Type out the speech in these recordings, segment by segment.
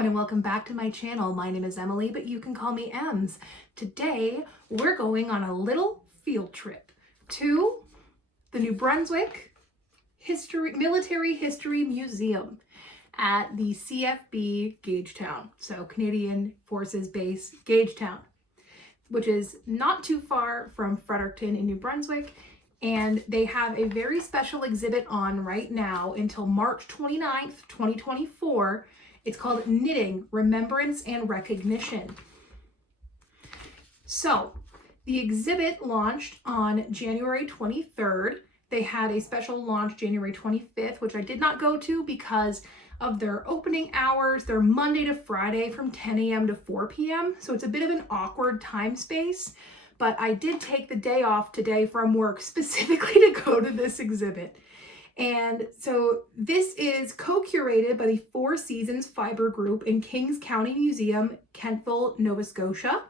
everyone and welcome back to my channel. My name is Emily, but you can call me Ems. Today we're going on a little field trip to the New Brunswick Military History Museum at the CFB Gagetown, so Canadian Forces Base Gagetown, which is not too far from Fredericton in New Brunswick. And they have a very special exhibit on right now until March 29th, 2024. It's called Knitting, Remembrance and Recognition. So the exhibit launched on January 23rd. They had a special launch January 25th, which I did not go to because of their opening hours. They're Monday to Friday from 10 a.m. to 4 p.m. So it's a bit of an awkward time space, but I did take the day off today from work specifically to go to this exhibit. And so this is co-curated by the Four Seasons Fiber Group in Kings County Museum, Kentville, Nova Scotia.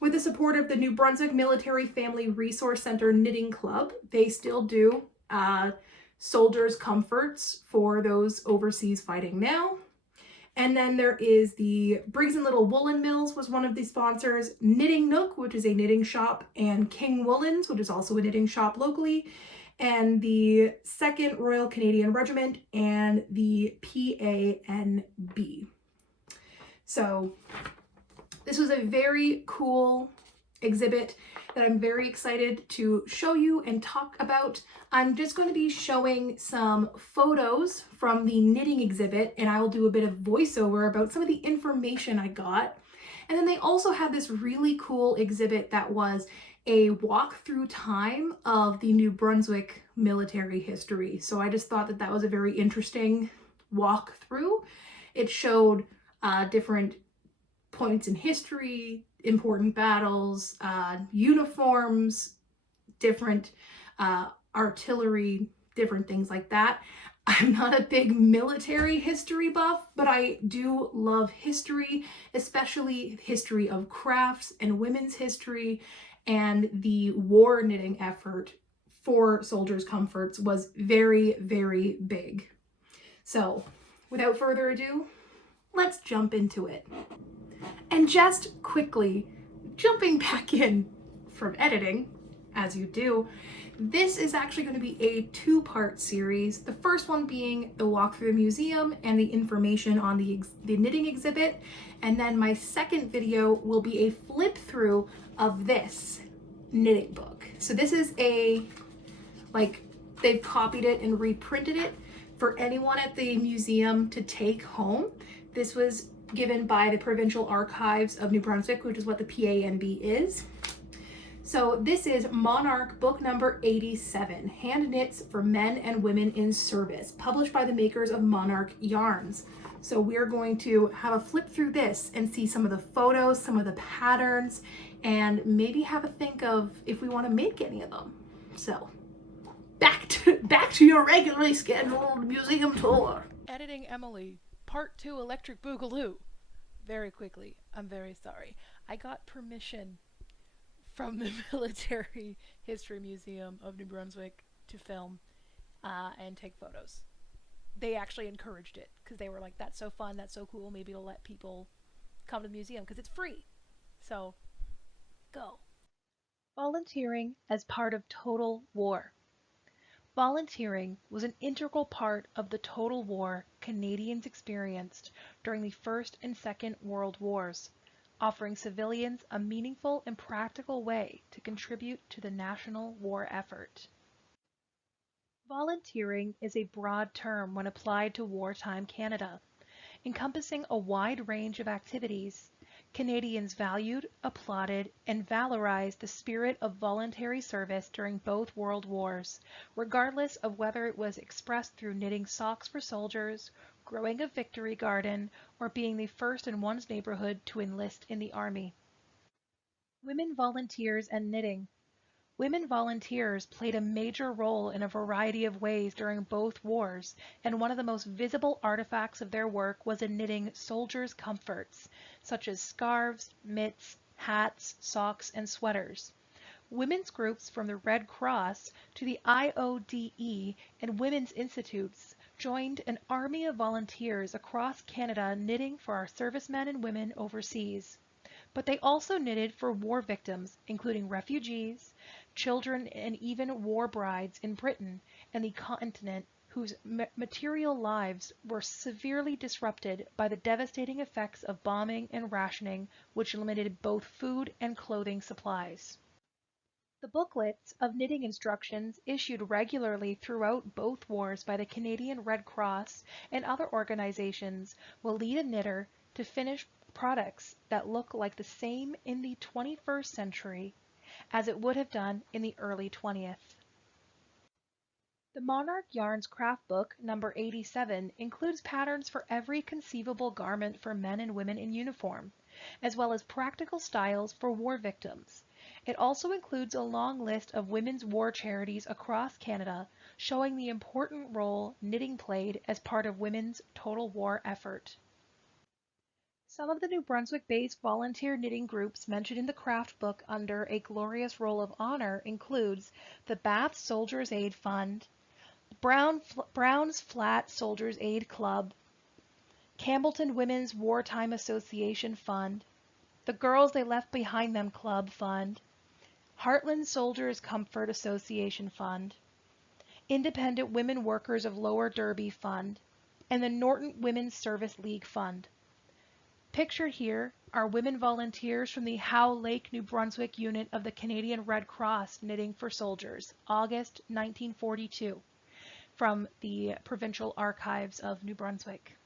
With the support of the New Brunswick Military Family Resource Center Knitting Club, they still do soldiers' comforts for those overseas fighting now. And then there is the Briggs & Little Woolen Mills was one of the sponsors, Knitting Nook, which is a knitting shop, and King Woolens, which is also a knitting shop locally, and the 2nd Royal Canadian Regiment and the PANB. So this was a very cool exhibit that I'm very excited to show you and talk about. I'm just going to be showing some photos from the knitting exhibit, and I will do a bit of voiceover about some of the information I got. And then they also had this really cool exhibit that was a walk through time of the New Brunswick military history. So I just thought that that was a very interesting walk through. It showed different points in history, important battles, uniforms, different artillery, different things like that. I'm not a big military history buff, but I do love history, especially history of crafts and women's history, and the war knitting effort for soldiers' comforts was very, very big. So without further ado, let's jump into it. And just quickly, jumping back in from editing, as you do, this is actually going to be a two-part series. The first one being the walk through the museum and the information on the knitting exhibit. And then my second video will be a flip through of this knitting book. So this is they've copied it and reprinted it for anyone at the museum to take home. This was given by the Provincial Archives of New Brunswick, which is what the PANB is. So this is Monarch book number 87, Hand Knits for Men and Women in Service, published by the makers of Monarch Yarns. So we're going to have a flip through this and see some of the photos, some of the patterns, and maybe have a think of if we want to make any of them. So back to your regularly scheduled museum tour. Editing Emily, part 2 Electric Boogaloo. Very quickly, I'm very sorry. I got permission from the Military History Museum of New Brunswick to film and take photos. They actually encouraged it because they were like, that's so fun, that's so cool, maybe it'll let people come to the museum because it's free. So, go. Volunteering as part of Total War. Volunteering was an integral part of the Total War Canadians experienced during the First and Second World Wars, offering civilians a meaningful and practical way to contribute to the national war effort. Volunteering is a broad term when applied to wartime Canada, encompassing a wide range of activities. Canadians valued, applauded, and valorized the spirit of voluntary service during both World Wars, regardless of whether it was expressed through knitting socks for soldiers, growing a victory garden, or being the first in one's neighborhood to enlist in the army. Women volunteers and knitting. Women volunteers played a major role in a variety of ways during both wars, and one of the most visible artifacts of their work was in knitting soldiers' comforts, such as scarves, mitts, hats, socks, and sweaters. Women's groups from the Red Cross to the IODE and women's institutes joined an army of volunteers across Canada knitting for our servicemen and women overseas. But they also knitted for war victims, including refugees, children, and even war brides in Britain and the continent whose material lives were severely disrupted by the devastating effects of bombing and rationing, which limited both food and clothing supplies. The booklets of knitting instructions issued regularly throughout both wars by the Canadian Red Cross and other organizations will lead a knitter to finish products that look like the same in the 21st century as it would have done in the early 20th. The Monarch Yarns Craft Book, number 87, includes patterns for every conceivable garment for men and women in uniform, as well as practical styles for war victims. It also includes a long list of women's war charities across Canada, showing the important role knitting played as part of women's total war effort. Some of the New Brunswick-based volunteer knitting groups mentioned in the craft book under A Glorious Roll of Honor includes the Bath Soldiers' Aid Fund, Brown's Flat Soldiers' Aid Club, Campbellton Women's Wartime Association Fund, the Girls They Left Behind Them Club Fund, Heartland Soldiers Comfort Association Fund, Independent Women Workers of Lower Derby Fund, and the Norton Women's Service League Fund. Pictured here are women volunteers from the Howe Lake, New Brunswick unit of the Canadian Red Cross Knitting for Soldiers, August 1942, from the Provincial Archives of New Brunswick.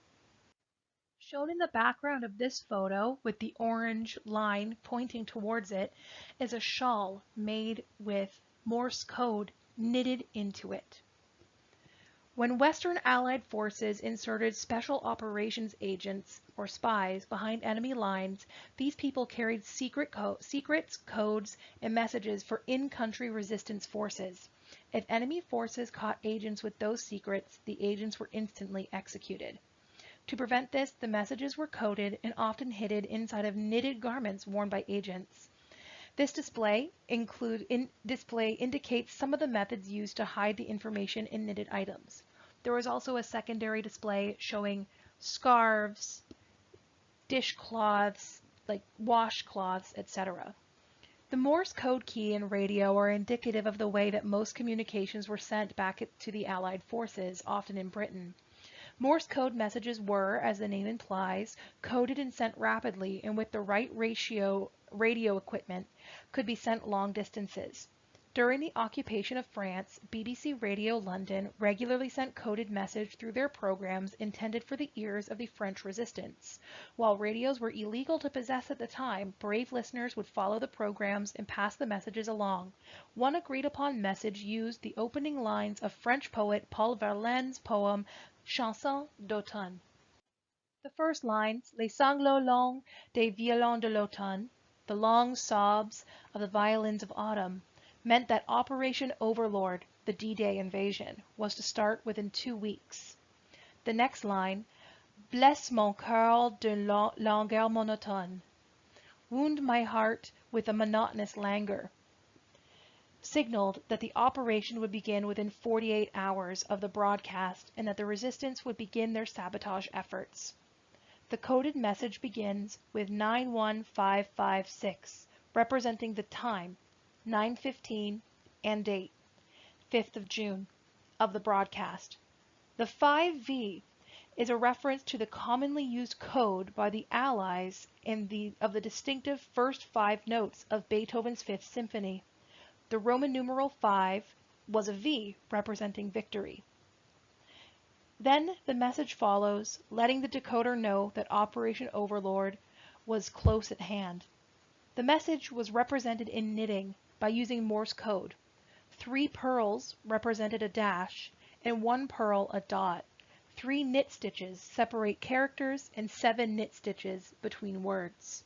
Shown in the background of this photo, with the orange line pointing towards it, is a shawl made with Morse code knitted into it. When Western Allied forces inserted special operations agents, or spies, behind enemy lines, these people carried secrets, codes, and messages for in-country resistance forces. If enemy forces caught agents with those secrets, the agents were instantly executed. To prevent this, the messages were coded and often hidden inside of knitted garments worn by agents. This display indicates some of the methods used to hide the information in knitted items. There was also a secondary display showing scarves, dishcloths, like washcloths, etc. The Morse code key and radio are indicative of the way that most communications were sent back to the Allied forces, often in Britain. Morse code messages were, as the name implies, coded and sent rapidly, and with the right radio equipment could be sent long distances. During the occupation of France, BBC Radio London regularly sent coded message through their programs intended for the ears of the French resistance. While radios were illegal to possess at the time, brave listeners would follow the programs and pass the messages along. One agreed-upon message used the opening lines of French poet Paul Verlaine's poem Chanson d'automne. The first lines, Les sanglots longs des violons de l'automne, the long sobs of the violins of autumn, meant that Operation Overlord, the D-Day invasion, was to start within 2 weeks. The next line, Blesse mon cœur d'une langueur monotone, wound my heart with a monotonous languor, signaled that the operation would begin within 48 hours of the broadcast and that the resistance would begin their sabotage efforts. The coded message begins with 91556, representing the time, 9:15, and date, 5th of June, of the broadcast. The 5V is a reference to the commonly used code by the Allies of the distinctive first 5 notes of Beethoven's Fifth Symphony. The Roman numeral 5 was a V representing victory. Then the message follows, letting the decoder know that Operation Overlord was close at hand. The message was represented in knitting by using Morse code. 3 pearls represented a dash, and 1 pearl a dot. 3 knit stitches separate characters and 7 knit stitches between words.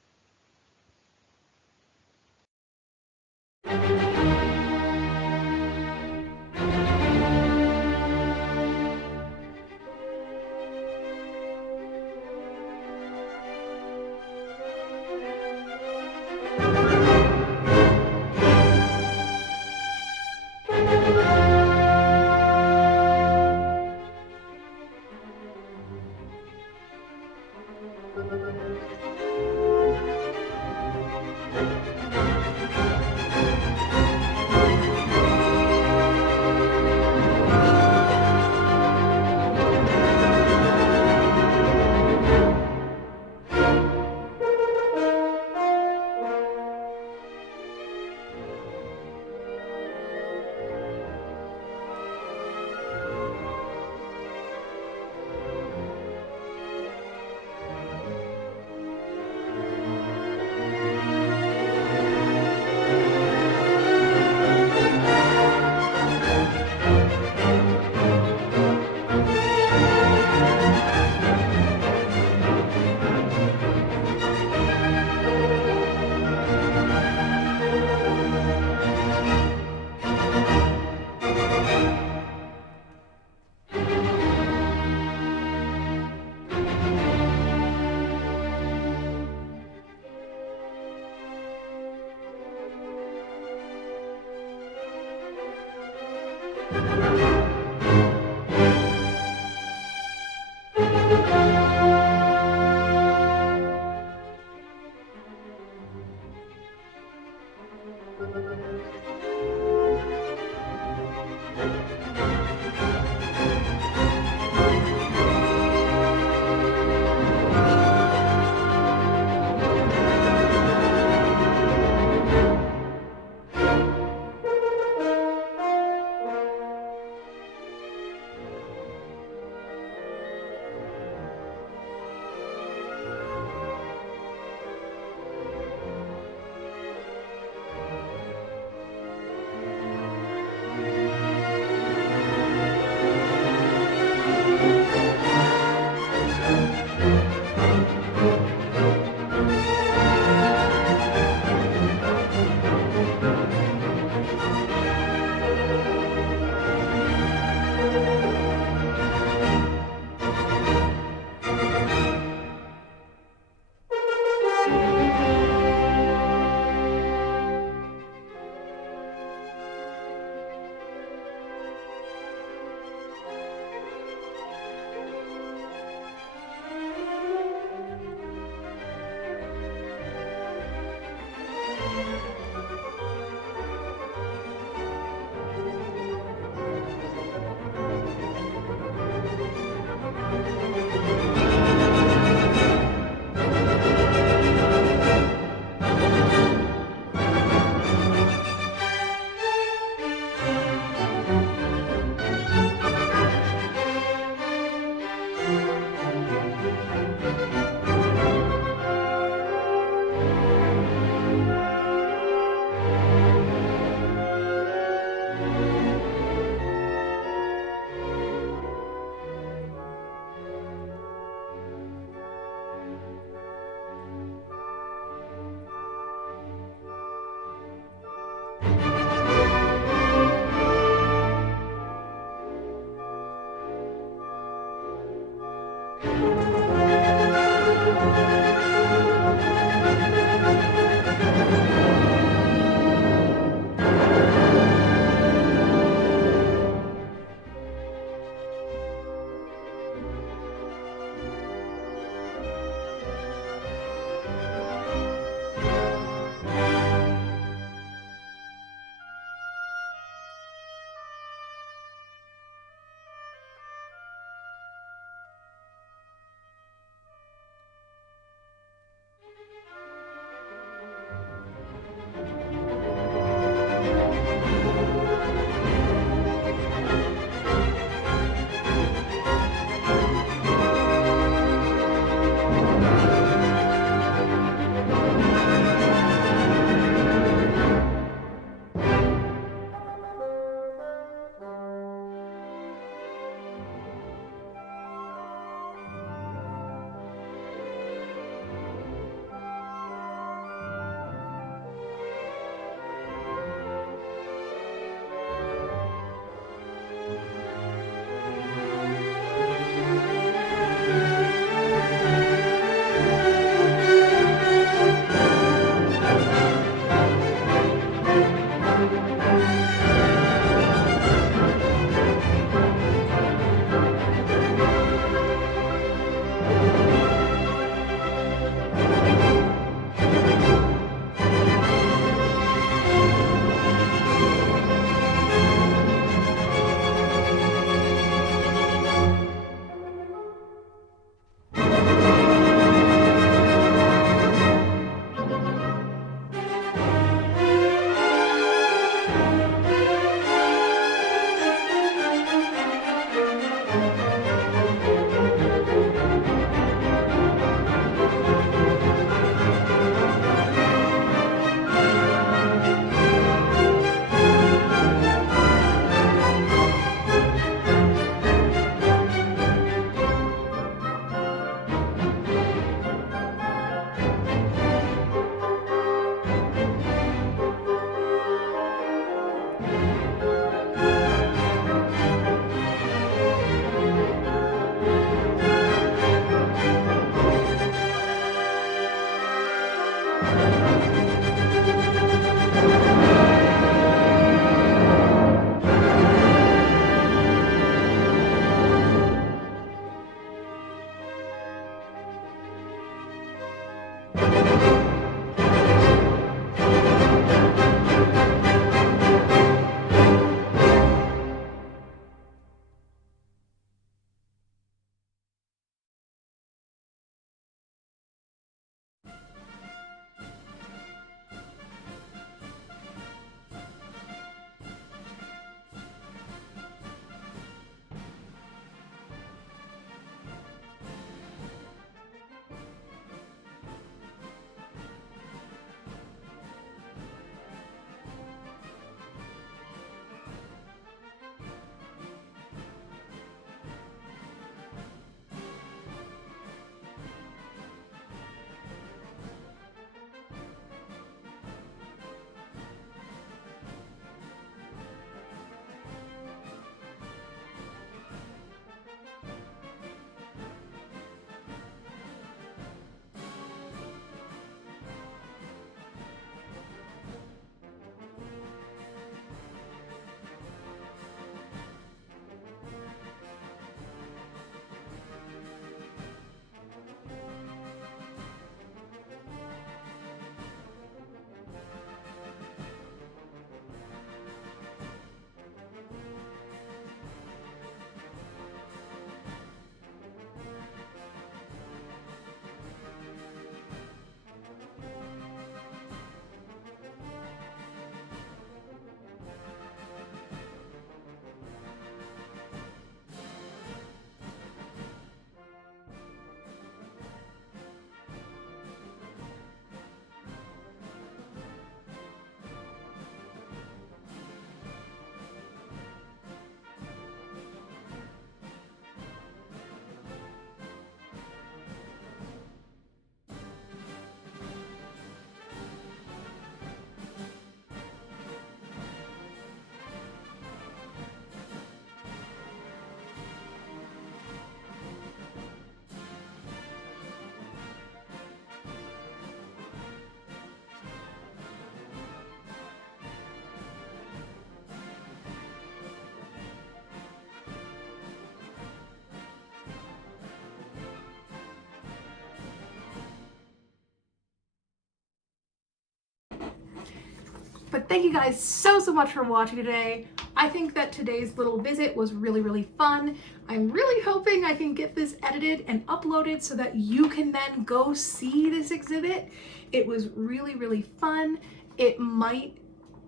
But thank you guys so much for watching today. I think that today's little visit was really fun. I'm really hoping I can get this edited and uploaded so that you can then go see this exhibit. It was really fun. It might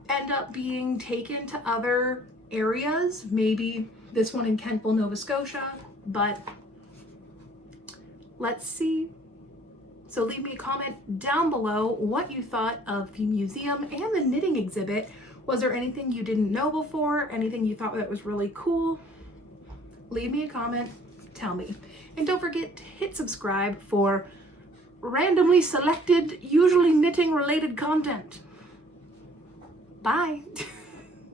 end up being taken to other areas, maybe this one in Kentville, Nova Scotia, but let's see. So leave me a comment down below what you thought of the museum and the knitting exhibit. Was there anything you didn't know before? Anything you thought that was really cool? Leave me a comment, tell me. And don't forget to hit subscribe for randomly selected, usually knitting related content. Bye.